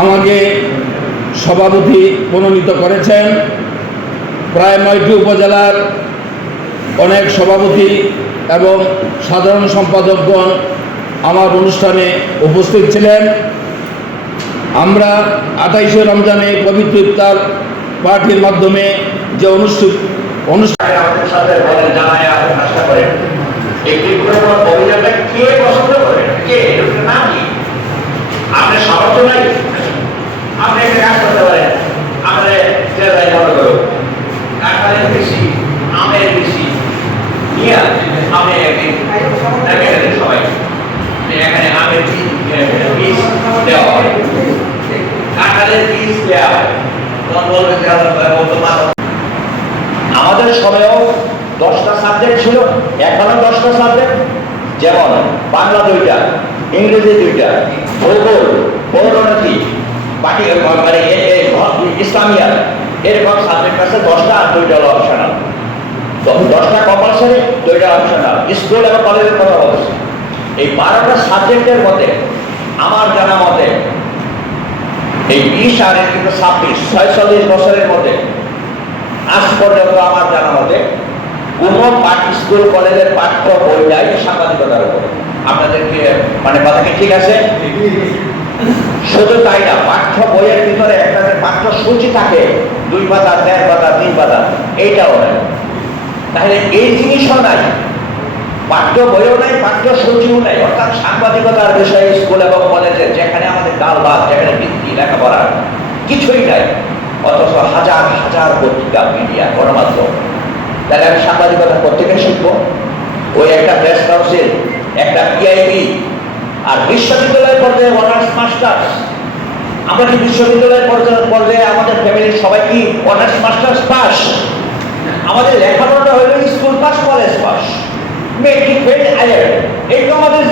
আমাকে সভাপতি মনোনীত করেছেন। প্রায় 9টি উপজেলার অনেক সভাপতি এবং সাধারণ সম্পাদকগণ আমার অনুষ্ঠানে উপস্থিত ছিলেন। আমরা 28শে রমজানে পবিত্র ইফতার পার্টির মাধ্যমে যে অনুষ্ঠান আমাদের সাথে বলেন জানায় আপনি আশা করেন এই বৃক্ষরোপণ অভিযানটা কে পছন্দ করেন, কে এটার নাম কি? আপনার সামর্থ্য নাই, আপনি একটা কাজ করতে পারেন। আমাদের জেলায় মনে করো কাঁঠালের বেশি, আমের বেশি নিয়ে আপনি একদিন সবাই এখানে আমের বীজ দেওয়া হয়, কাঁঠালের বীজ দেওয়া হয়, তখন বলবেন যে আমাদের সময়েও 10টা সাবজেক্ট ছিল, এখনো 10টা সাবজেক্ট, যেমন বাংলা 2টা, ইংরেজি 2টা, ভূগোল, পৌরনীতি, বাকি মানে ইসলামিয়াত, এরকম সাবজেক্ট আছে 10টা, আর 2টা হলো অপশনাল। 10টা কম্পালসারি, 2টা অপশনাল। স্কুল এবং কলেজের কথা বলছি। এই 12টা সাবজেক্টের মধ্যে আমার জানা মতে এই 20 আর কিন্তু 46 বছরের মধ্যে আজ পর্যন্ত আমার জানা মতে কোন স্কুল কলেজের পাঠ্য বই নাই সাংবাদিকতার উপর। আপনাদেরকে মানে কথা কি ঠিক আছে? শুধু তাই না, পাঠ্য বইয়ের ভিতরে একটা পাঠ্যসূচি থাকে 2 পাতা, 4 পাতা, 3 পাতা, এইটাও নাই। তাহলে এই জিনিসও নাই, পাঠ্য বইও নাই, পাঠ্যসূচিও নাই। অর্থাৎ সাংবাদিকতার বিষয়ে স্কুল এবং কলেজে যেখানে আমাদের ডাল ভাত, যেখানে বৃত্তি লেখাপড়া কিছুই নাই, অথচ হাজার হাজার পত্রিকা, মিডিয়া, গণমাধ্যম। তাহলে আমি সাংবাদিকতা প্রত্যেকে শিখবো? ওই একটা প্রেস কাউন্সিল, একটা পিআইবি, আর বিশ্ববিদ্যালয় পর্যায়ে অনার্স মাস্টার্স। আমরা কি বিশ্ববিদ্যালয় পর্যায়ে আমাদের ফ্যামিলির সবাই কি অনার্স মাস্টার্স পাস? আমাদের লেখাপড়াটা হইল school pass, college pass, matric fail, আইএল। এই তো আমাদের